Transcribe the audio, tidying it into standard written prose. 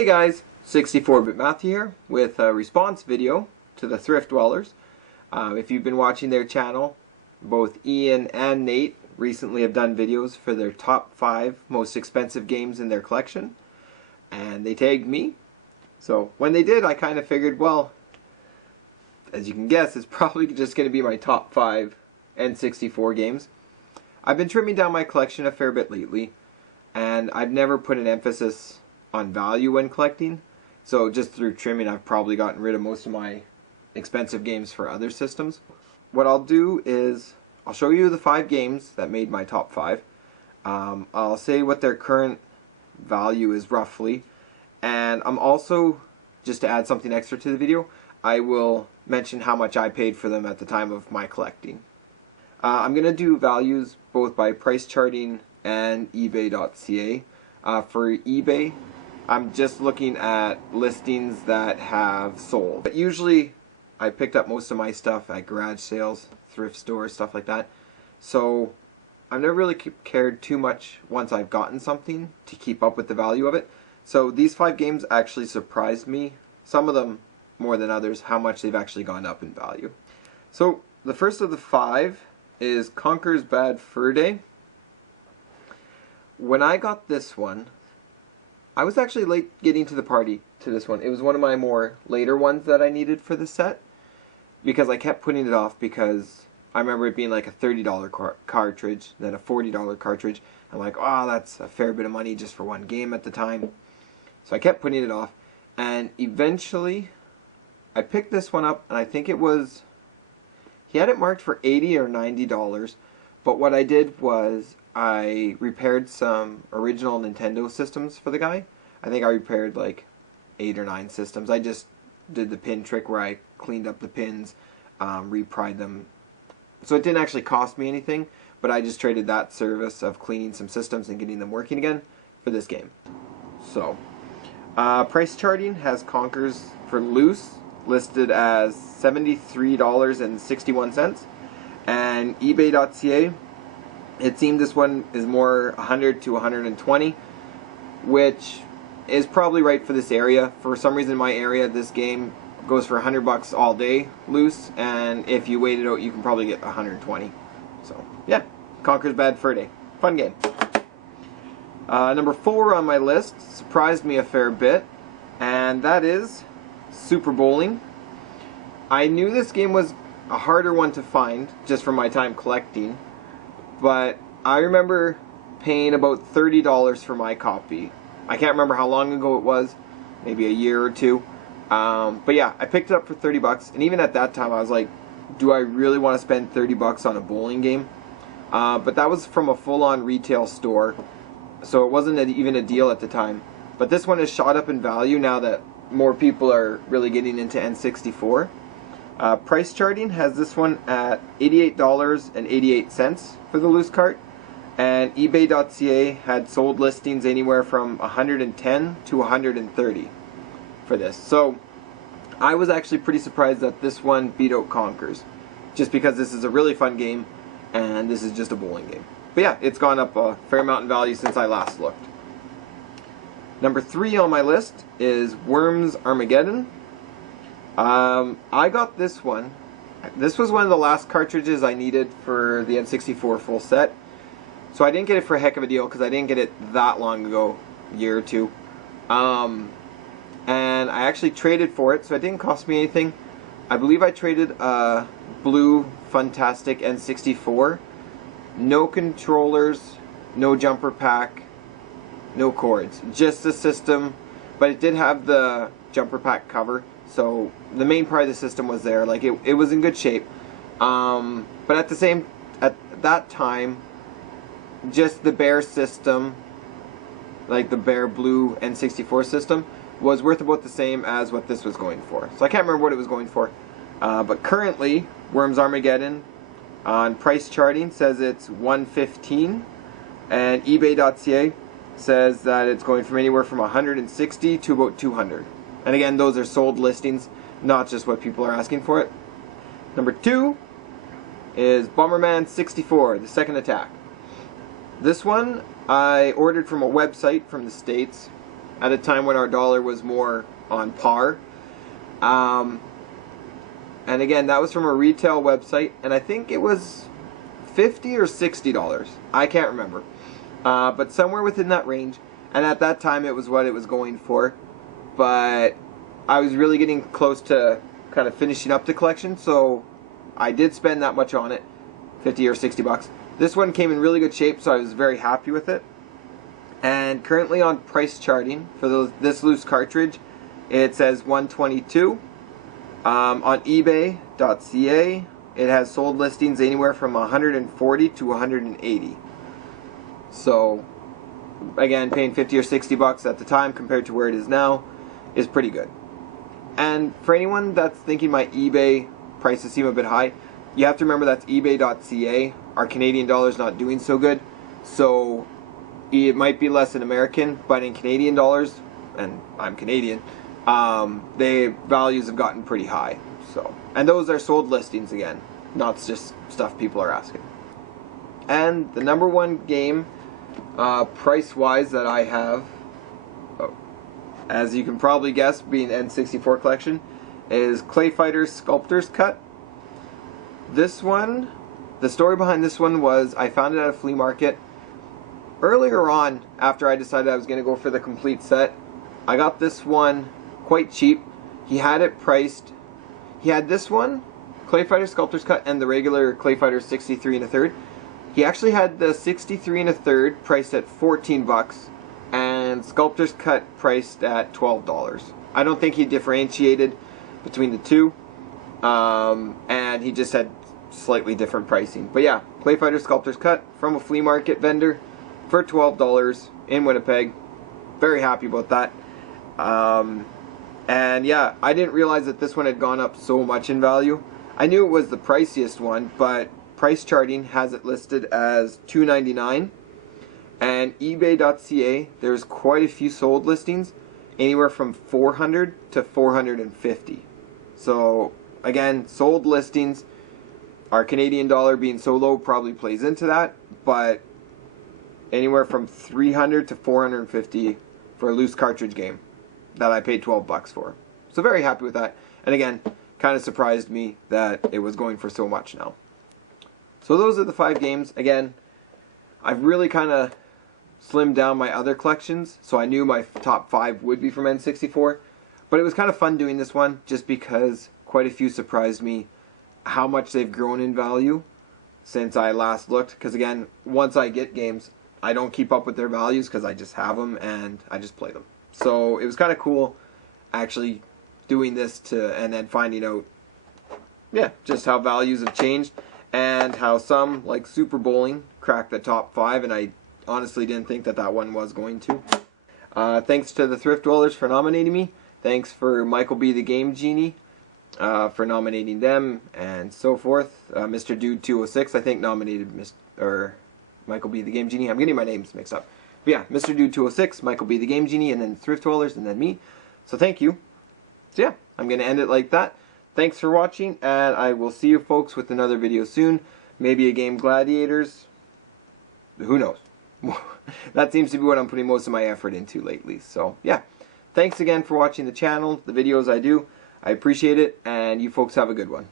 Hey guys, 64-bit Matthew here with a response video to the Thriftdwellers. If you've been watching their channel, both Ian and Nate recently have done videos for their top 5 most expensive games in their collection, and they tagged me. So when they did, I kind of figured, well, as you can guess, it's probably just going to be my top 5 N64 games. I've been trimming down my collection a fair bit lately, and I've never put an emphasis on value when collecting. So just through trimming, I've probably gotten rid of most of my expensive games for other systems. What I'll do is I'll show you the 5 games that made my top 5. I'll say what their current value is roughly, and I'm also, just to add something extra to the video, I will mention how much I paid for them at the time of my collecting. I'm going to do values both by price charting and ebay.ca. For eBay, I'm just looking at listings that have sold. But usually I picked up most of my stuff at garage sales, thrift stores, stuff like that. So I've never really cared too much once I've gotten something to keep up with the value of it. So these 5 games actually surprised me, some of them more than others, how much they've actually gone up in value. So the first of the 5 is Conker's Bad Fur Day. When I got this one, I was actually late getting to the party to this one. It was one of my more later ones that I needed for the set, because I kept putting it off because I remember it being like a $30 cartridge, then a $40 cartridge. I'm like, oh, that's a fair bit of money just for one game at the time. So I kept putting it off, and eventually I picked this one up, and I think it was, he had it marked for $80 or $90, but what I did was I repaired some original Nintendo systems for the guy. I think I repaired like 8 or 9 systems. I just did the pin trick where I cleaned up the pins, repried them. So it didn't actually cost me anything, but I just traded that service of cleaning some systems and getting them working again for this game. So, price charting has Conkers for loose listed as $73.61, and ebay.ca, it seemed this one is more 100 to 120, which is probably right for this area. For some reason in my area, this game goes for $100 all day loose, and if you wait it out, you can probably get 120. So yeah, Conker's Bad Fur Day, fun game. Number 4 on my list surprised me a fair bit, and that is Super Bowling. I knew this game was a harder one to find just from my time collecting, but I remember paying about $30 for my copy. I can't remember how long ago it was, maybe a year or two. But yeah, I picked it up for $30, and even at that time I was like, do I really want to spend $30 on a bowling game? But that was from a full-on retail store, so it wasn't even a deal at the time. But this one has shot up in value now that more people are really getting into N64. Price charting has this one at $88.88 for the loose cart, and ebay.ca had sold listings anywhere from $110 to $130 for this. So I was actually pretty surprised that this one beat out Conkers, just because this is a really fun game and this is just a bowling game. But yeah, it's gone up a fair amount in value since I last looked. Number 3 on my list is Worms Armageddon. I got this one. This was one of the last cartridges I needed for the N64 full set. So I didn't get it for a heck of a deal because I didn't get it that long ago, a year or two. And I actually traded for it, so it didn't cost me anything. I believe I traded a blue Funtastic N64. No controllers, no jumper pack, no cords. Just the system, but it did have the jumper pack cover. So the main part of the system was there, like it was in good shape. But at that time, just the bare system, like the bare blue N64 system, was worth about the same as what this was going for. So I can't remember what it was going for. But currently, Worms Armageddon on price charting says it's $115, and ebay.ca says that it's going from anywhere from $160 to about $200. And again, those are sold listings, not just what people are asking for it. Number 2 is Bomberman 64, The Second Attack. This one I ordered from a website from the States, at a time when our dollar was more on par. And again, that was from a retail website, and I think it was $50 or $60. I can't remember. But somewhere within that range. And at that time, it was what it was going for. But I was really getting close to kind of finishing up the collection, so I did spend that much on it, 50 or 60 bucks. This one came in really good shape, so I was very happy with it. And currently on price charting for this loose cartridge, it says $122. On eBay.ca, it has sold listings anywhere from $140 to $180. So, again, paying 50 or 60 bucks at the time compared to where it is now is pretty good. And for anyone that's thinking my eBay prices seem a bit high, you have to remember that's ebay.ca. Our Canadian dollar is not doing so good, so it might be less in American, but in Canadian dollars, and I'm Canadian, the values have gotten pretty high. So, and those are sold listings again, not just stuff people are asking. And the number one game, price-wise, that I have, as you can probably guess, being N64 collection, is Clay Fighter's Sculptor's Cut. This one, the story behind this one was I found it at a flea market earlier on after I decided I was going to go for the complete set. I got this one quite cheap. He had it priced. He had this one, Clay Fighter Sculptor's Cut, and the regular Clay Fighter 63 1/3. He actually had the 63 1/3 priced at 14 bucks and Sculptor's Cut priced at $12. I don't think he differentiated between the two, and he just had slightly different pricing. But yeah, Clay Fighter Sculptor's Cut from a flea market vendor for $12 in Winnipeg. Very happy about that. And yeah, I didn't realize that this one had gone up so much in value. I knew it was the priciest one, but price charting has it listed as $2.99. And eBay.ca, there's quite a few sold listings, anywhere from $400 to $450. So again, sold listings. Our Canadian dollar being so low probably plays into that, but anywhere from $300 to $450 for a loose cartridge game that I paid 12 bucks for. So very happy with that. And again, kind of surprised me that it was going for so much now. So those are the 5 games. Again, I've really kind of slimmed down my other collections, so I knew my top 5 would be from N64. But it was kind of fun doing this one just because quite a few surprised me how much they've grown in value since I last looked. Because again, once I get games, I don't keep up with their values because I just have them and I just play them. So it was kind of cool actually doing this and then finding out, yeah, just how values have changed and how some, like Super Bowling, cracked the top 5, and I honestly didn't think that that one was going to. Thanks to the Thriftdwellers for nominating me. Thanks for Michael B. the Game Genie for nominating them and so forth. Mr. Dude 206 I think nominated Michael B. the Game Genie. I'm getting my names mixed up. But yeah, Mr. Dude 206, Michael B. the Game Genie, and then Thriftdwellers, and then me. So thank you. So yeah, I'm going to end it like that. Thanks for watching, and I will see you folks with another video soon. Maybe a game Gladiators. Who knows? That seems to be what I'm putting most of my effort into lately. So yeah, thanks again for watching the channel, the videos I do. I appreciate it, and you folks have a good one.